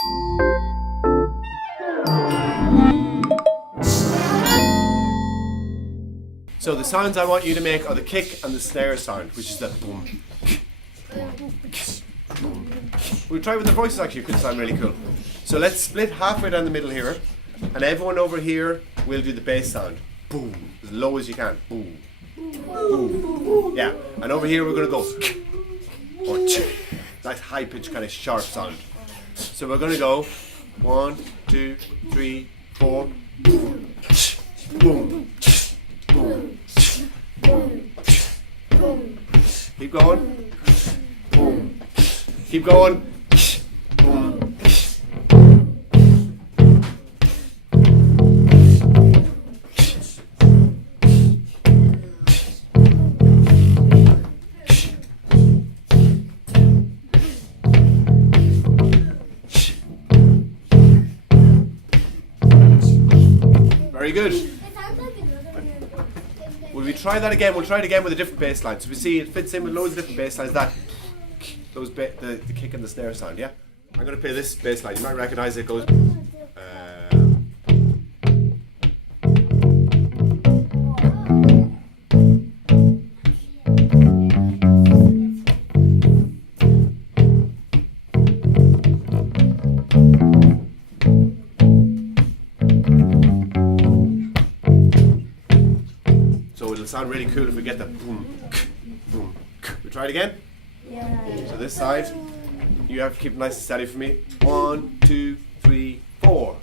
So the sounds I want you to make are the kick and the snare sound, which is the boom. We'll try with the voices actually, it could sound really cool. So let's split halfway down the middle here, and everyone over here will do the bass sound. Boom, as low as you can. Boom. Boom. Yeah, and over here we're going to go or nice high pitched kind of sharp sound. So we're going to go 1, 2, 3, 4. Boom. Boom. Boom. Boom. Keep going. Boom. Keep going. Boom. Very good. Will we try that again? We'll try it again with a different bass line. So we see it fits in with loads of different bass lines. That the kick and the snare sound. Yeah. I'm going to play this bass line. You might recognize it. It goes. So it'll sound really cool if we get the boom, boom. We try it again? Yeah. So this side, you have to keep it nice and steady for me. 1, 2, 3, 4.